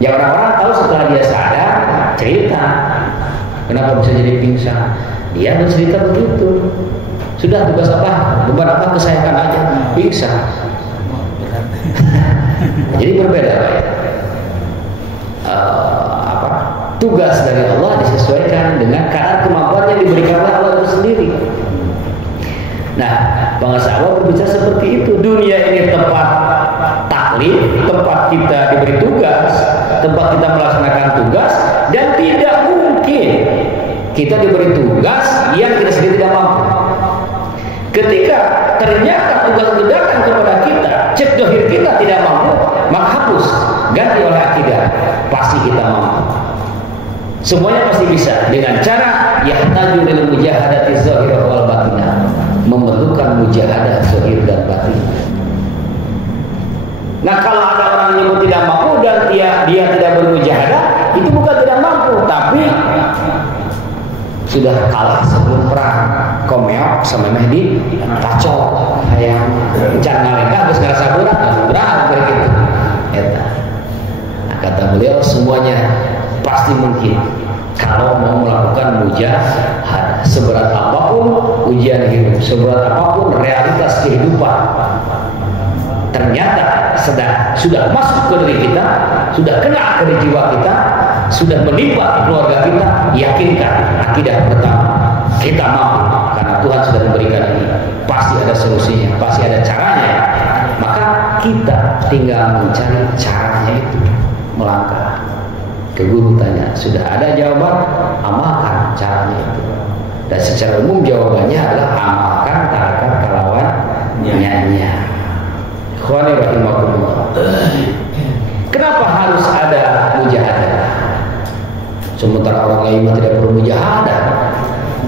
Ya orang-orang tahu setelah dia sadar, cerita kenapa bisa jadi pingsan. Dia bercerita begitu. Sudah, tugas apa? Beban apa kesayangan aja, pingsan. Jadi berbeda Pak ya. Tugas dari Allah disesuaikan dengan kadar kemampuan yang diberikan oleh Allah itu sendiri. Nah, bangsa Allah berbicara seperti itu. Dunia ini tempat taklif, tempat kita diberi tugas, tempat kita melaksanakan tugas, dan tidak mungkin kita diberi tugas yang kita sendiri tidak mampu. Ketika ternyata tugas itu datang kepada kita, cek dohir kita tidak mampu, maka hapus, ganti oleh akidah, pasti kita mampu. Semuanya pasti bisa dengan cara yahtaju lil mujahadati zahirah wal batinah, memerlukan mujahadah zahir dan batin. Nah, kalau ada orang yang tidak mampu dan dia tidak bermujahadah, itu bukan tidak mampu, tapi sudah kalah sebelum perang. Komeok sama Mehdi kacau kayak jangan mereka harus ngerasa berat begitu. Nah, kata beliau semuanya pasti mungkin kalau mau melakukan mujahadah. Seberat apapun ujian hidup, seberat apapun realitas kehidupan, ternyata sudah masuk ke diri kita, sudah kena ke jiwa kita, sudah menimpa keluarga kita, yakinkan akidah pertama, kita mampu karena Tuhan sudah memberikan ini. Pasti ada solusinya, pasti ada caranya. Maka kita tinggal mencari caranya itu, melangkah. Ke guru tanya, sudah ada jawaban, amalkan caranya itu. Dan secara umum jawabannya adalah amalkan tarakat kalawan nyanyi. Ikhwani rahimakumullah. Kenapa harus ada mujahadah? Sementara orang lain tidak perlu mujahadah,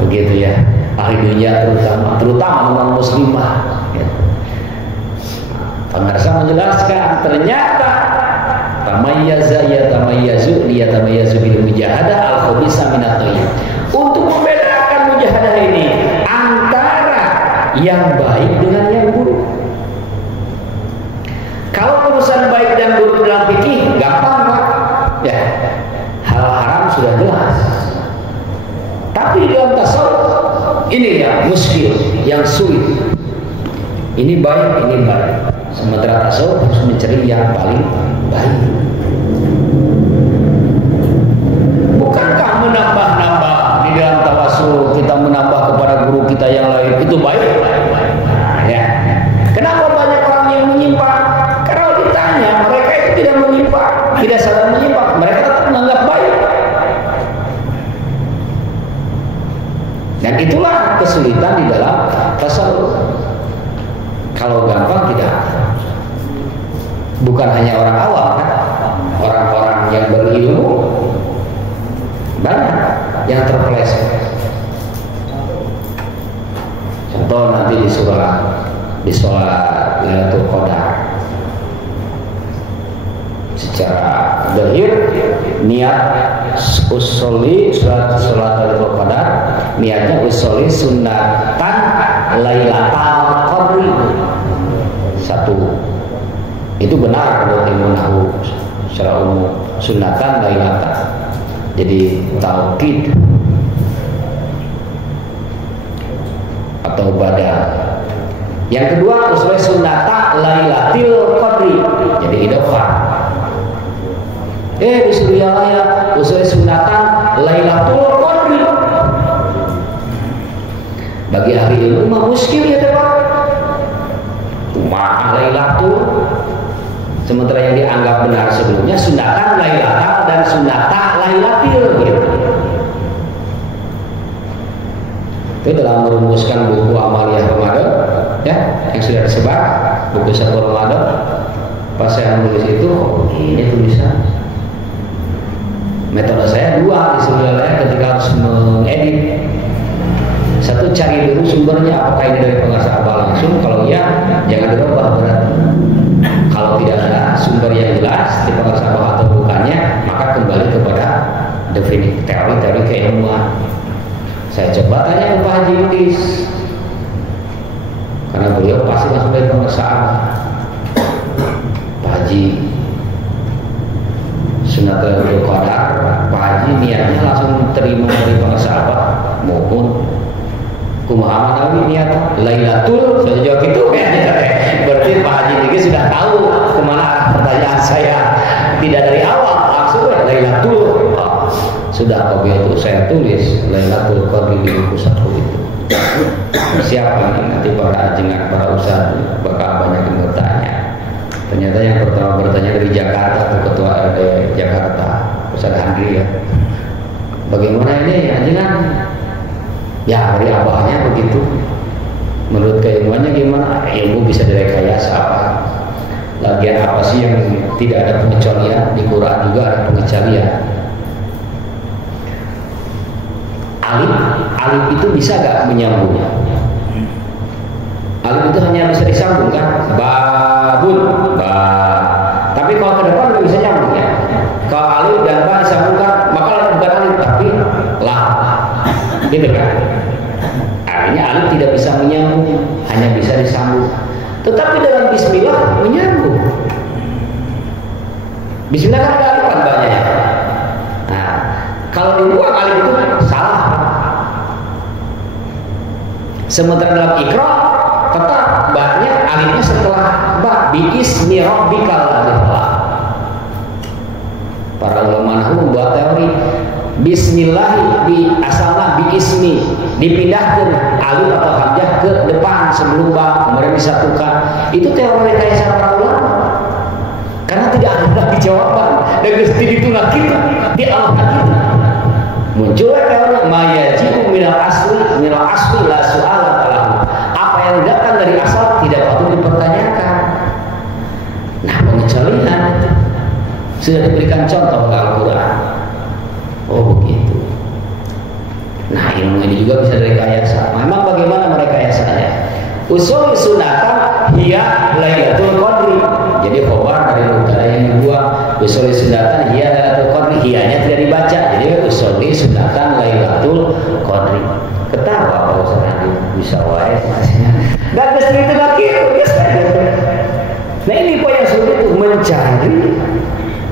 begitu ya. Ahli dunia terutama non muslimah. Ya. Pengarsa menjelaskan ternyata tamayyaza ya tamayyazu liyatamayyazu bil mujahadah al khabisa minat thayyib. Untuk membedakan mujahadah ini antara yang baik dengan yang buruk. Kalau urusan baik dan buruk dalam fikih gampang Pak. Ya. Hal haram sudah jelas. Tapi dalam tasawuf ini yang muskil, yang sulit. Ini baik, ini baik. Sementara tasawuf harus mencari yang paling baik. Bukankah menambah-nambah di dalam tawasul, kita menambah kepada guru kita yang lain itu baik? Nah, ya. Kenapa banyak orang yang menyimpang? Karena ditanya, mereka itu tidak menyimpang, tidak sadar menyimpang, mereka tetap menganggap baik. Dan itulah kesulitan di dalam tasawuf. Kalau gampang tidak. Bukan hanya orang awam kan? Orang-orang yang berilmu banyak yang terpeleset. Contoh nanti di sholat Lailatul Qadar, secara zahir niat usolli sholat Lailatul Qadar, niatnya usolli sunnatan Lailatul Qadri. Satu, itu benar menurut ilmu nahwu secara umum, sunnatan Lailatan. Jadi taukid atau badal. Yang kedua usul sunnata Lailatul Qadri, jadi idhofah. Disuruh yang lain usul sunnatan Lailatul Qadri. Bagi ahli ilmu mah muskil ya teman. Ma'ah Lailatul, sementara yang dianggap benar sebelumnya sunnatan Lailatul dan sunnata Lailatul gitu. Itu dalam merumuskan buku Amaliyah Ramadan ya, yang sudah tersebar, buku 1 Ramadan. Pas saya menulis itu, ini tulisan. Metode saya dua sebenarnya ketika harus mengedit. Satu, cari dulu sumbernya, apakah ini dari pengarsa Abah langsung. Kalau iya, jangan dirubah berarti. Kalau tidak ada sumber yang jelas di pengarsa Abah atau bukannya, maka kembali kepada definisi teori-teori keilmuan. Saya coba tanya ke Pak Haji Yudis, karena beliau pasti langsung dari pengarsa Abah. Pak Haji, sunat Lailatul Qadar, Pak Haji niatnya langsung terima dari para sahabat. Mohon kumaha nabi niat Lailatul, saya jawab itu berarti Pak Haji ini sudah tahu kemana pertanyaan saya, tidak dari awal langsung Lailatul. Sudah kopi itu saya tulis Lailatul Qadar di buku satu itu. Siapa nanti para ajengan, para ustaz bakal banyak yang bertanya. Ternyata yang pertama bertanya dari Jakarta, ke Ketua RT Jakarta, Ustaz Andri ya. Bagaimana ini ajengan? Ya dari abahnya begitu. Menurut keilmuannya gimana? Ilmu bisa direkayasa apa? Lagian apa sih yang tidak ada pengecualian? Di Quran juga ada pengecualian. Alif itu bisa gak menyambung? Alif itu hanya bisa disambung kan? Babun, ba. Tapi kalau ke depan nggak bisa nyambung ya. Kalau alif dan ba disambungkan, maka bukan alif tapi lah, gitu kan? Artinya alif tidak bisa menyambung, hanya bisa disambung. Tetapi dalam Bismillah menyambung. Bismillah kan ada alif banyak ya. Nah, kalau dibuang alif itu salah. Sementara dalam Iqra tetap ba-nya alifnya setelah ba, biismi rabbikal ladzi khalaq. Para ulama nahwu membuat teori bismillah di asalnya biismi dipindahkan alif atau hamzah ke depan sebelum ba kemudian disatukan. Itu teori rekayasa para ulama. Karena tidak ada lagi jawaban dan mesti ditunggu kita di alam kita. Muncullah teori mayaji'u minal asli la su'ala talahu. Apa yang datang dari asal tidak patut dipertanyakan. Nah, pengecualian sudah diberikan contoh ke Al-Quran. Oh begitu. Nah, ilmu ini juga bisa direkayasa. Memang bagaimana merekayasanya? Usul sunatan hiya Lailatul Qadri. Jadi khobar dari mubtada yang dibuang. Usul sunatan hiya Lailatul Qadri, hiyanya tidak dibaca. Jadi usul sunatan Lailatul Qadri. Ketawa Pak Ustaz Andi bisa wae maksudnya. Dan mesti itu lagi. Nah, ini poin yang sulit itu mencari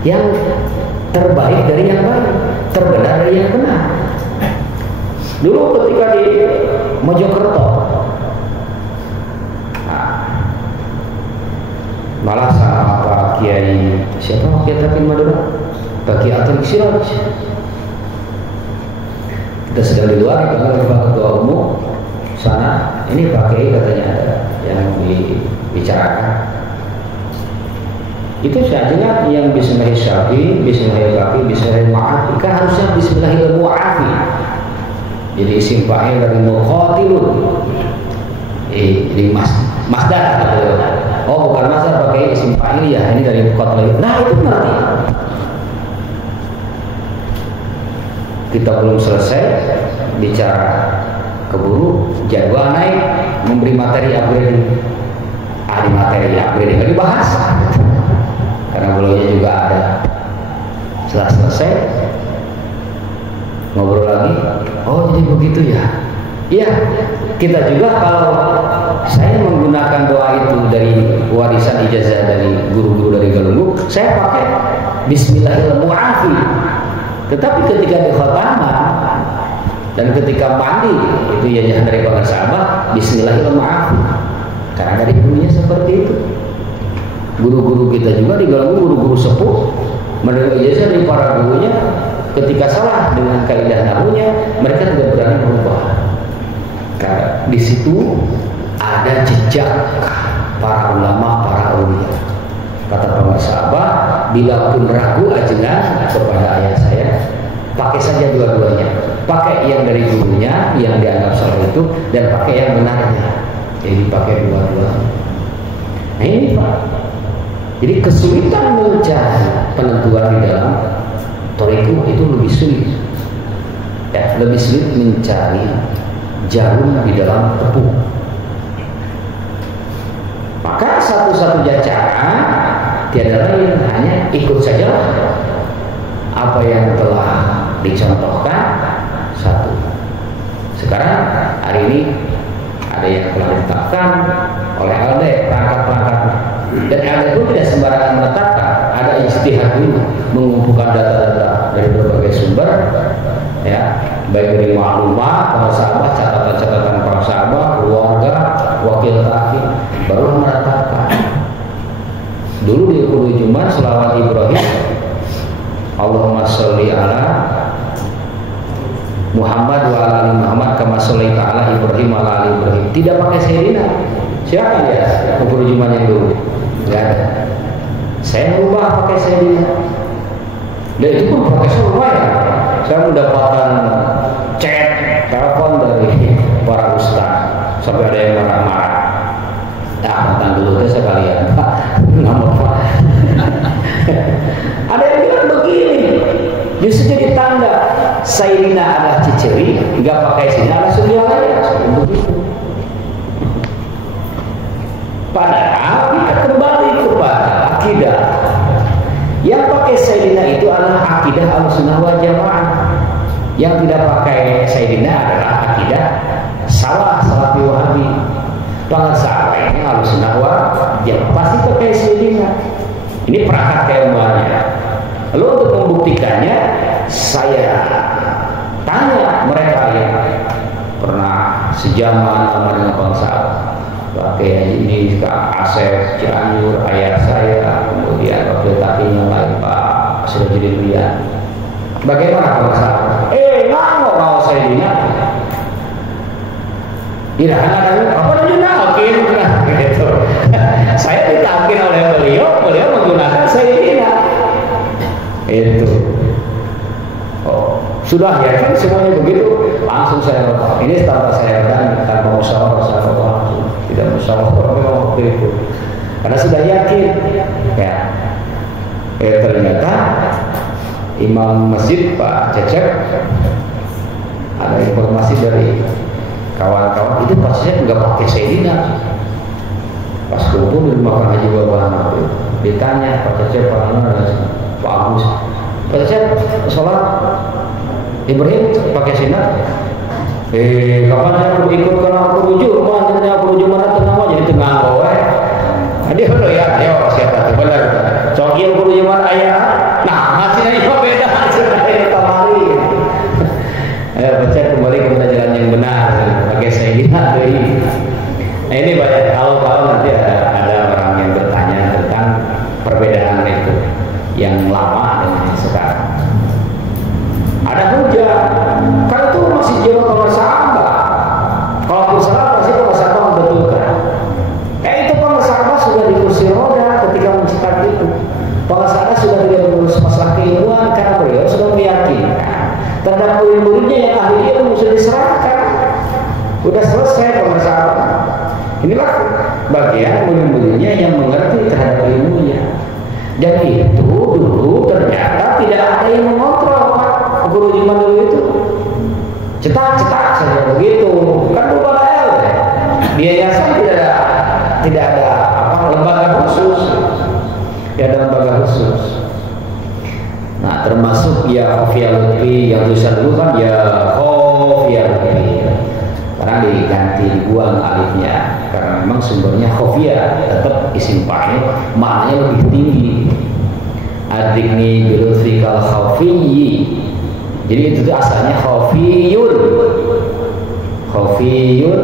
yang terbaik dari yang baik, terbenar dari yang benar. Dulu ketika di Mojokerto, malah sama Pak Kiai siapa Kiai Takin Madura, Pak Kiai Atul Siraj. Kita sedang di luar, dipanggil Pak Ketua Umum sana. Ini Pak Kiai katanya ada yang dibicarakan. Itu saja yang Bismillahirrahmanirrahim, Bismillahirrahmanirrahim, Bismillahirrahmanirrahim. Kan harusnya Bismillahirrahmanirrahim. Jadi isim fa'il dari muqatilun. Jadi masdar. Oh bukan masdar, pakai isim fa'il ya. Ini dari muqatilun. Nah itu berarti kita belum selesai bicara keburu jadwal naik memberi materi upgrading. Ahli materi upgrading nggak dibahas. Karena belumnya juga ada. Setelah selesai ngobrol lagi. Oh jadi begitu ya. Iya, kita juga kalau saya menggunakan doa itu dari warisan ijazah dari guru-guru dari Galunggu, saya pakai Bismillahirrahmanirrahim. Tetapi ketika di khotamah dan ketika mandi itu ya jangan dari para sahabat Bismillahirrahmanirrahim. Karena dari gurunya seperti itu. Guru-guru kita juga di Galunggu, guru-guru sepuh menerima ijazah dari para gurunya, ketika salah dengan kaidah nahwunya mereka tidak berani berubah. Karena di situ ada jejak para ulama, para ulia. Kata para sahabat, bila pun ragu ajengan kepada ayah saya, pakai saja dua-duanya. Pakai yang dari gurunya yang dianggap salah itu dan pakai yang benarnya. Jadi pakai dua-duanya. Nah ini Pak. Jadi kesulitan mencari penentuan di dalam thariqah itu lebih sulit. Ya, lebih sulit mencari jarum di dalam tepung. Maka satu-satunya cara tiada lain hanya ikut saja apa yang telah dicontohkan satu. Sekarang hari ini ada yang telah ditetapkan oleh LD perangkat-perangkat. Dan LD itu tidak sembarangan menetapkan, ada ijtihad dulu, mengumpulkan data-data dari berbagai sumber, ya, baik dari maklumat para sahabat, catatan-catatan para sahabat, keluarga, wakil tabi'in, baru menetapkan. Dulu di rukun Jumat selawat Ibrahim, Allahumma sholli ala Muhammad wa ala ali Muhammad kama shollaita ala Ibrahim wa ala ali Ibrahim. Tidak pakai Sayyidina. Siapa ya rukun Jumat yang dulu? Enggak ada. Saya merubah pakai Sayyidina. Dan itu pun prosesnya lumayan. Saya mendapatkan chat, telepon dari para ustaz sampai ada yang marah-marah. Tentang dulu itu sekalian Pak, nama Pak. Ada yang bilang begini, justru jadi tanda Sayyidina adalah ciceri, nggak pakai Sayyidina adalah sunnah begitu. Padahal kita kembali kepada akidah. Yang pakai Sayyidina itu adalah akidah Ahlussunnah wal Jamaah. Yang tidak pakai Sayyidina adalah akidah Salafi Wahabi. Salah ini Ahlussunnah wal Jamaah pasti pakai Sayyidina. Ini perangkat keilmuannya. Lalu untuk membuktikannya, saya tanya mereka yang pernah sejaman sama dengan bangsa, pakai ini Kak Asep Cianjur, ayah saya, kemudian wakil takinya lain Pak sudah jadi lihat. Bagaimana bangsa? Nggak mau Sayyidina. Tidak ada apa dinalkin gitu. Saya ditalkin oleh beliau menggunakan Sayyidina. Itu. Oh, sudah ya kan semuanya begitu. Langsung saya rekam. Ini tanpa saya rekam, tanpa musyawarah saya rekam langsung. Tidak musyawarah memang waktu itu. Karena sudah yakin. Ya. Ternyata Imam Masjid Pak Cecep ada informasi dari kawan-kawan itu pasnya nggak pakai Sayyidina. Pas kumpul di rumah Haji Bapak ditanya Pak Cecep, Pak Agus, Pak Cecep sholat Ibrahim pakai Sayyidina. Kapan saya ikut karena aku rujuk, mananya aku rujuk mana tengah jadi tengah kowe. Dia udah ya, ayo siapa tuh benar. Coki aku rujuk mana ayah. Nah hasilnya itu beda hasilnya kamari. Baca kembali kepada jalan yang benar pakai Sayyidina ini. Nah ini banyak kalau nanti ada orang yang bertanya tentang perbedaan itu yang lama dengan yang sekarang. Ada hujah, kan itu masih jauh para sahabat. Kalau sahabat pasti para sahabat membetulkan. Itu para sahabat sudah di kursi roda ketika mencetak itu. Para sahabat sudah tidak mengurus masalah keilmuan karena beliau sudah meyakinkan terhadap murid-muridnya yang ahli ilmu sudah diserahkan, sudah selesai pemeriksaan. Inilah bagian murid-muridnya yang mengerti terhadap ilmunya. Dan itu dulu ternyata tidak ada yang mengontrol Pak guru Jumat dulu itu. Cetak saja begitu. Kan belum ada L. Di yayasan tidak ada lembaga khusus. Tidak ada lembaga khusus. Nah termasuk ya Khofiyah Lutfi yang tulisan dulu kan ya Khofiyah Lutfi. Sekarang diganti, dibuang alifnya karena memang sumbernya Khofiyah, tetap isim fa'il maknanya lebih tinggi. Adikni bilutfikal khafiyyi. Jadi itu tuh asalnya khafiyun. Khafiyun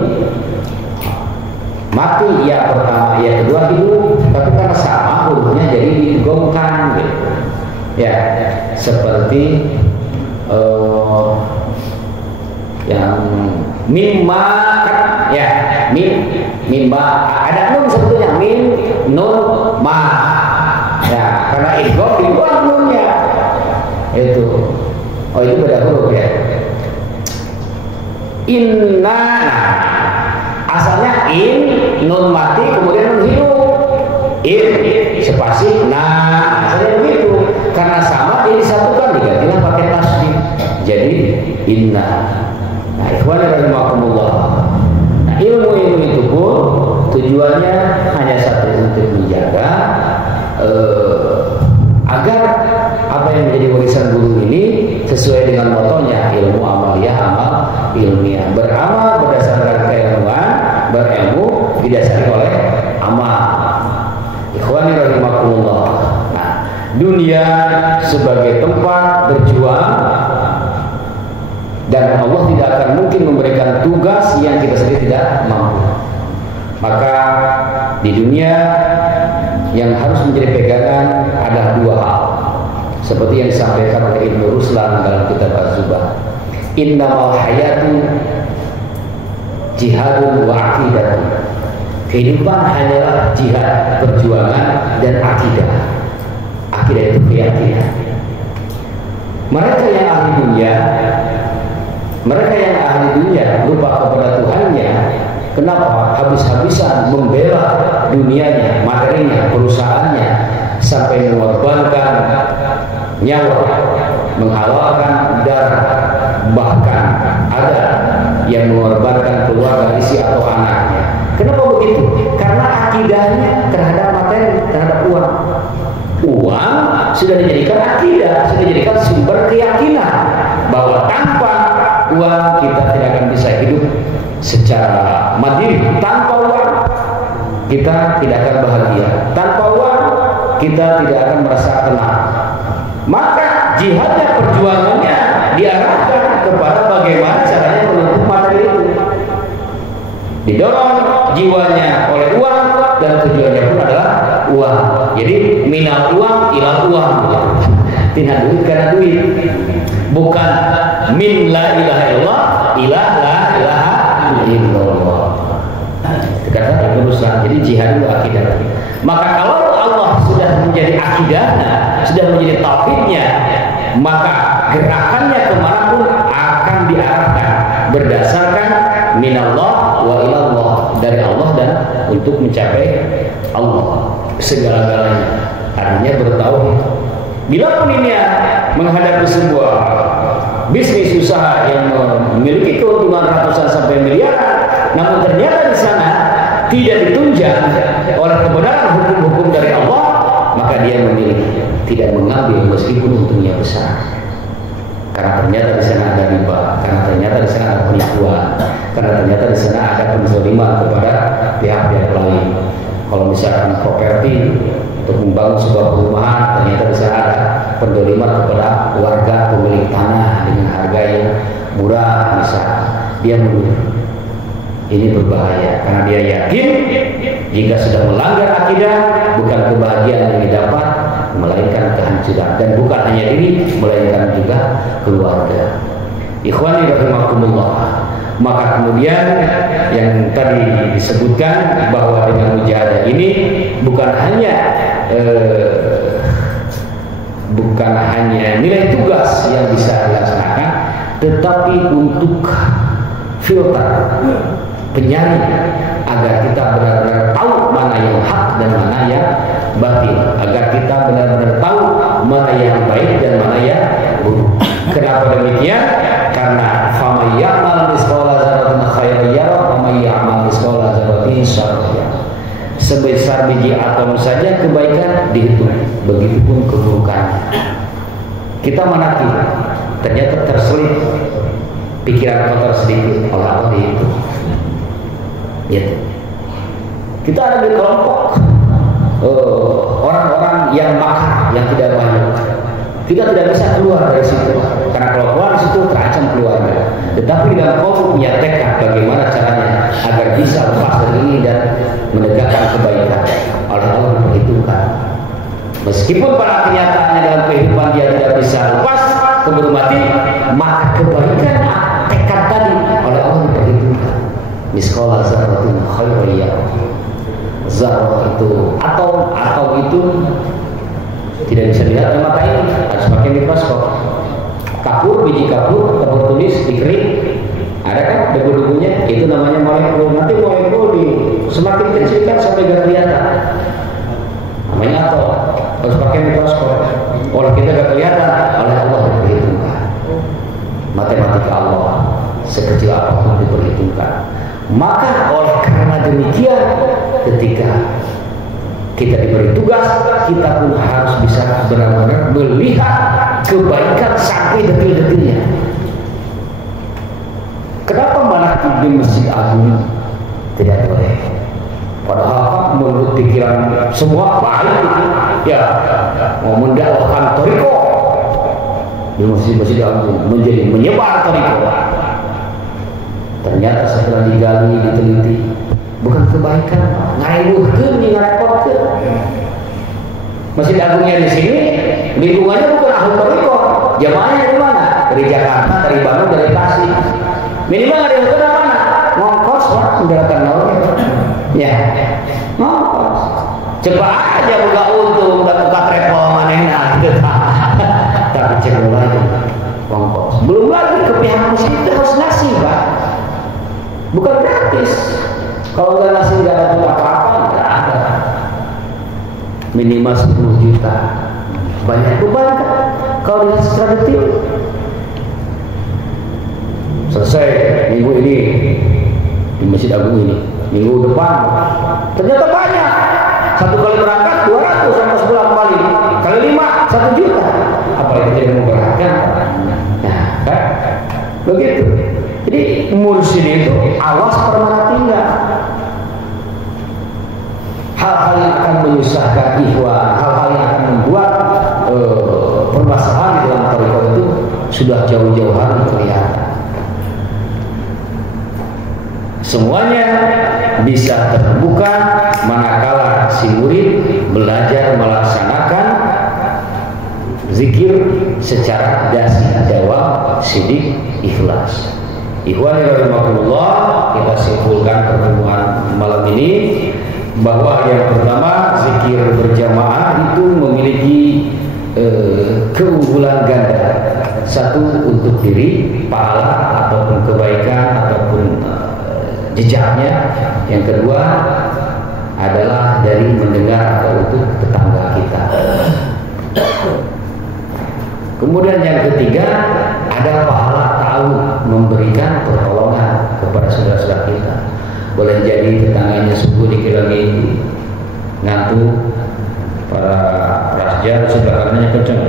mati ya pertama, ya kedua hidup, tapi karena sama hurufnya jadi digomkan gitu. Ya, seperti yang mimma kan ya, mimma ada nun sebetulnya nun ma. Ya, karena idgham dibuang nunnya. Itu. Oh, itu beda huruf ya. Inna asalnya nun mati kemudian nun hidup. Spasi asalnya begitu. Karena sama ini disatukan digantinya pakai tasdid. Jadi inna. Nah, ikhwan rahimakumullah. Nah, ilmu itu pun tujuannya hanya satu, untuk menjaga agar apa yang menjadi warisan guru ini sesuai dengan motonya ilmu amaliyah, amal ilmiah. Beramal berdasarkan keilmuan, berilmu didasari oleh amal. Ikhwan rahimakumullah. Nah, dunia sebagai tempat berjuang, dan Allah tidak akan mungkin memberikan tugas yang kita sendiri tidak mampu. Maka di dunia yang harus menjadi pegangan ada dua hal, seperti yang disampaikan oleh Ibnu Ruslan dalam kitab Az-Zubah. Innamal hayatu jihadun wa aqidatun. Kehidupan hanyalah jihad, perjuangan, dan akidah. Akidah itu keyakinan. Mereka yang ahli dunia lupa kepada Tuhannya. Kenapa? Habis-habisan membela dunianya, materinya, perusahaannya, sampai mengorbankan nyawa, menghalalkan darah, bahkan ada yang mengorbankan keluarga, istri atau anaknya. Kenapa begitu? Karena akidahnya terhadap materi, terhadap uang. Uang sudah dijadikan akidah, sudah dijadikan sumber keyakinan bahwa tanpa uang kita tidak akan bisa hidup secara mandiri. Tanpa uang kita tidak akan bahagia. Tanpa uang kita tidak akan merasa tenang. Maka jihadnya, perjuangannya diarahkan kepada bagaimana caranya menuntut materi itu. Didorong jiwanya oleh uang, dan tujuannya pun adalah uang. Jadi minal uang ilal uang, tidak duit karena duit. Bukan min la ilaha illallah ilah la ilaha illallah. Kata Ibnu Ruslan. Jadi jihad itu akidah. Maka kalau Allah sudah menjadi akidahnya, sudah menjadi tauhidnya, maka gerakannya kemanapun akan diarahkan berdasarkan minallah wa ilallah, dari Allah dan untuk mencapai Allah segala-galanya. Artinya bertauhid. Bila pun ini menghadapi sebuah bisnis usaha yang memiliki keuntungan ratusan sampai miliaran, namun ternyata di sana tidak ditunjang oleh kebenaran hukum-hukum dari Allah, maka dia memilih tidak mengambil meskipun untungnya besar. Karena ternyata di sana ada riba, karena ternyata di sana ada penipuan, karena ternyata di sana ada penzaliman kepada pihak-pihak lain. Kalau misalkan properti untuk membangun sebuah perumahan, ternyata di sana ada penzaliman kepada warga pemilik tanah dengan harga yang murah, misalnya dia memilih. Ini berbahaya karena dia yakin jika sudah melanggar akidah, bukan kebahagiaan yang didapat, melainkan kehancuran, dan bukan hanya ini, melainkan juga keluarga. Ikhwani rahimakumullah. Maka kemudian yang tadi disebutkan bahwa dengan mujahadah ini bukan hanya nilai tugas yang bisa dilaksanakan, tetapi untuk filter, penyari, agar kita benar-benar tahu mana yang hak dan mana yang batil, agar kita benar-benar tahu mana yang baik dan mana yang buruk. Kenapa demikian? Karena faman ya'mal misqala dzarratin khairan yarah wa may ya'mal misqala dzarratin syarran yarah. Sebesar biji atom saja kebaikan dihitung, begitupun keburukan. Kita menanti, ternyata terselip pikiran kotor sedikit oleh Allah dihitung. Gitu. Kita ada di kelompok orang-orang yang makar, yang tidak banyak. Kita tidak bisa keluar dari situ, karena kalau keluar dari situ terancam keluarga. Tetapi dengan kaum punya tekad bagaimana caranya agar bisa lepas dari ini dan menegakkan kebaikan, oleh Allah diperhitungkan. Meskipun pada kenyataannya dalam kehidupan dia tidak bisa lepas keburu mati, maka kebaikan tekad tadi oleh Allah diperhitungkan. Miskola zarratin khairan yarah. Zarrah itu atau itu tidak bisa dilihat dengan mata ini, harus pakai mikroskop. Kapur, biji kapur tulis dikerik, ada kan debu-debunya, itu namanya molekul. Nanti molekul semakin kecilkan sampai gak kelihatan, namanya atom. Harus pakai mikroskop. Oleh kita gak kelihatan, oleh Allah diperhitungkan. Matematika Allah sekecil apapun diperhitungkan. Maka oleh karena demikian, ketika kita diberi tugas, kita pun harus bisa benar-benar melihat kebaikan sampai detil-detilnya. Kenapa manakib di Masjid Agung tidak boleh? Padahal menurut pikiran semua baik, ya mau mendakwahkan toriko di masjid-masjid menjadi menyebar toriko. Ternyata setelah digali, diteliti, bukan kebaikan, ngailuhkeun, ngarepotkeun. Masjid Agungnya di sini, lingkungannya bukan ahli toriko, jamaahnya dari mana? Dari Jakarta, dari Bandung, dari Tasik. Minimal ada yang kena mana? Ngongkos lah, mendaratkan naon. Ya, ngongkos. Cepat aja buka untung, buka travel manehna gitu. Tapi cepat lagi, ngongkos. Belum lagi ke pihak masjid harus ngasih, Pak. Bukan gratis. Kalau nggak ngasih nggak ada apa-apa, nggak ada. Minimal 10 juta. Banyak beban kan? Kalau dengan secara detail. Selesai minggu ini di Masjid Agung ini, minggu depan ternyata banyak. Satu kali berangkat 200 sampai sebulan kembali. Kali 5 1 juta. Apa itu tidak memberatkan? Nah, kan? Begitu. Jadi mursyid itu awas permana tinggal. Hal-hal yang akan menyusahkan ikhwan, hal-hal yang akan membuat permasalahan di dalam tarekat itu sudah jauh-jauh hari kelihatan. Semuanya bisa terbuka manakala si murid belajar melaksanakan zikir secara dasi, dawam, sidik, ikhlas. Ikhwan rahimakumullah, kita simpulkan pertemuan malam ini bahwa yang pertama, zikir berjamaah itu memiliki keunggulan ganda. Satu, untuk diri, pahala ataupun kebaikan ataupun jejaknya. Yang kedua adalah dari mendengar atau untuk tetangga kita. Kemudian yang ketiga, ada pahala tahu memberikan pertolongan kepada saudara-saudara kita. Boleh jadi tetangganya subuh dikira minggu ngantuk, para prasejar sebelah kanannya kenceng,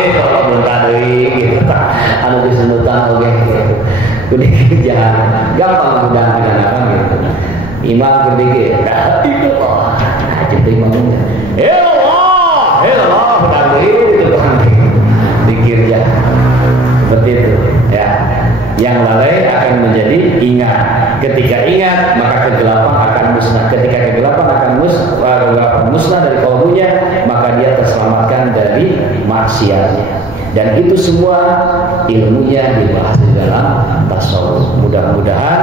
Allah bentar deui gitu. Anu disenutan oge gitu. Kudu jangan gampang ngundang anak gitu. Imam gede dah itu kok. Jadi imamnya. Allah bentar deui gitu. Dikir ya. Seperti itu ya. Yang lalai akan menjadi ingat. Ketika ingat, maka kegelapan akan musnah. Ketika kegelapan akan musnah dari kalbunya, maka dia terselamatkan dari maksiatnya. Dan itu semua ilmunya dibahas di dalam tasawuf. Mudah-mudahan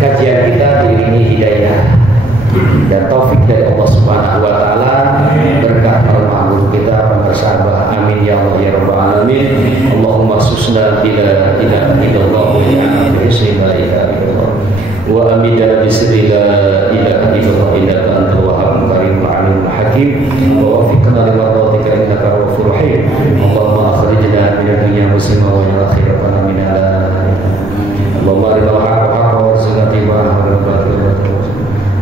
kajian kita diiringi hidayah dan taufik dari Allah Subhanahu wa taala, berkah para guru kita, para sahabat. Amin ya Allah ya rabbal alamin. Allahumma susna bila ilaha illallah wa la ilaha illallah wa amida bisri la ilaha illallah innaka antal wahhab karim alim hakim wa waffiqna lima radika innaka ghafurur rahim. Allahumma akhrijna min ad-dunya musliman wa ila akhiratina min Allahumma arinal haqqa haqqan warzuqna ittiba'ahu.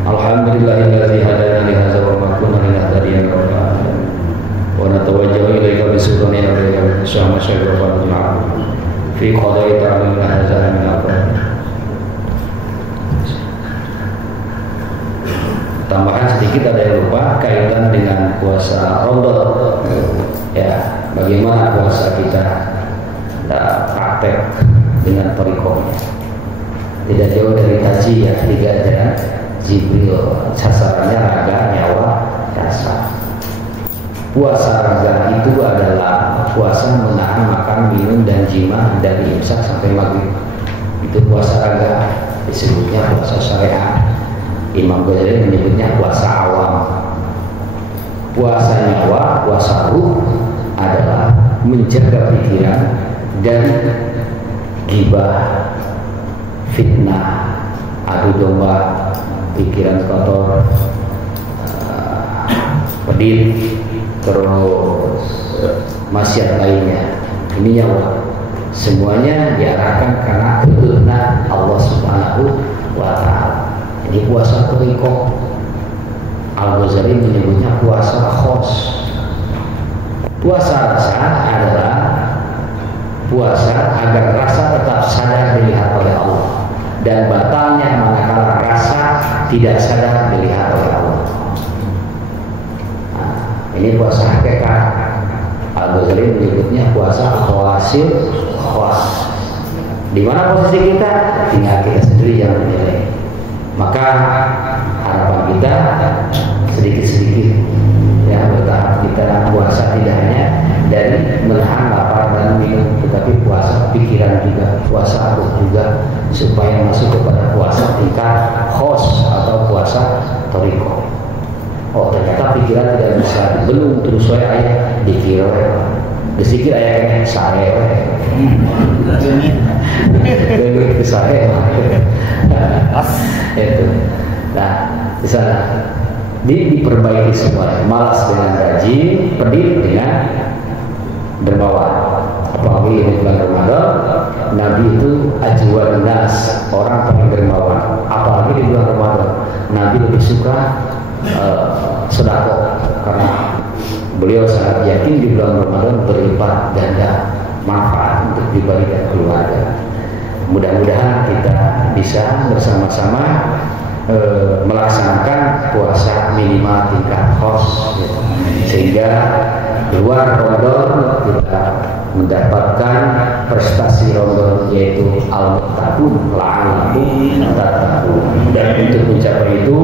Alhamdulillahilladzi hadana li hadza wa ma kunna linahtadiya lawla an hadana. Wa natawajjahu ilaika bi sultani rabbika syama syarifan fi qada'i ta'ala hadza min al-qur'an. Tambahan sedikit, ada yang lupa kaitan dengan puasa Ramadan. Ya, bagaimana puasa kita praktek dengan thariqahnya. Tidak jauh dari haji ya, 3 ajaran Jibril, sasarannya raga, nyawa, rasa. Puasa raga itu adalah puasa menahan makan, minum, dan jima dari imsak sampai maghrib. Itu puasa raga, disebutnya puasa syariat. Imam Ghazali menyebutnya puasa awam. Puasa nyawa, puasa ruh adalah menjaga pikiran dari ghibah, fitnah, adu domba, pikiran kotor, pedih, terus maksiat lainnya. Ini nyawa. Semuanya diarahkan karena kehendak Allah Subhanahu wa taala. Ini puasa thariqah. Al-Ghazali menyebutnya puasa khos. Puasa rasa adalah puasa agar rasa tetap sadar dilihat oleh Allah, dan batalnya manakala rasa tidak sadar dilihat oleh Allah. Nah, ini puasa hakikat. Al-Ghazali menyebutnya puasa khawasil khas. Di mana posisi kita? Tinggal kita sendiri yang menilai. Maka harapan kita sedikit-sedikit ya, bertahap kita puasa tidak hanya dari menahan lapar dan minum, tetapi puasa pikiran juga, puasa ruh juga, supaya masuk kepada puasa tingkat khos atau puasa toriko. Oh, ternyata pikiran tidak bisa belum terus saya ayat dikira disikir ayatnya saya itu saya itu. Nah, di sana diperbaiki semua, malas dengan rajin, pedit dengan dermawan. Apalagi di bulan Ramadan, Nabi itu ajwan nas, orang paling dermawan. Apalagi di bulan Ramadan, Nabi lebih suka sedekah karena beliau sangat yakin di bulan Ramadan berlipat ganda manfaat untuk diberikan keluarga. Mudah-mudahan kita bisa bersama-sama melaksanakan puasa minimal tingkat khos, gitu. Sehingga luar Ramadan kita mendapatkan prestasi Ramadan, yaitu al-muttaqun la'allahum tattaqun. Dan untuk mencapai itu,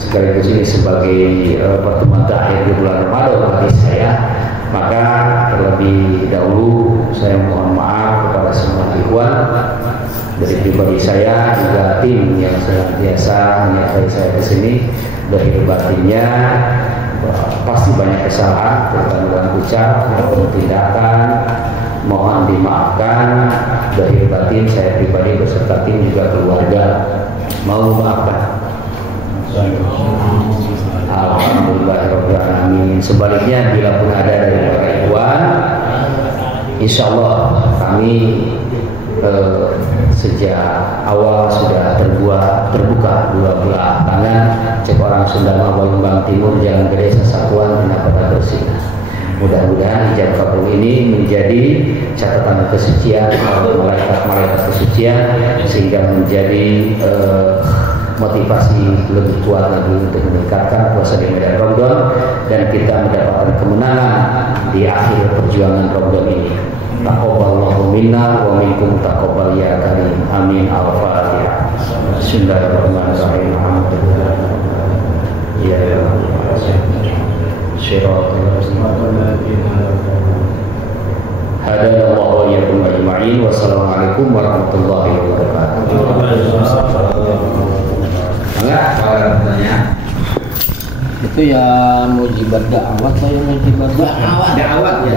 sekaligus ini sebagai pertemuan terakhir di bulan Ramadan bagi saya, maka terlebih dahulu saya mohon maaf kepada semua ikhwan. Dari pribadi saya juga tim yang senantiasa menyertai saya ke sini, dari batinnya pasti banyak kesalahan dalam ucap maupun tindakan, mohon dimaafkan. Dari batin saya pribadi beserta tim juga keluarga mau memaafkan. Alhamdulillahirrahmanirrahim. Sebaliknya bila pun ada dari para ikhwan, insya Allah kami sejak awal sudah terbuka dua belah tangan. Cek orang Sunda mah Bang Timur Jalan Gede Sasakuan Pada Bersih. Mudah-mudahan ijab kabul ini menjadi catatan kesucian malaikat kesucian, sehingga menjadi motivasi lebih kuat lagi untuk meningkatkan puasa di medan Ramadan, dan kita mendapatkan kemenangan di akhir perjuangan Ramadan ini. Taqabbalallahu minna wa minkum taqabbal ya karim. Amin. Al-Fatihah. Bismillahirrahmanirrahim. Alhamdulillah. Ya Hadanallahu wa iyyakum ajma'in. Wassalamualaikum warahmatullahi wabarakatuh. Enggak, kalau bertanya itu ya mujibat da'awat, saya mujibat da'awat ya.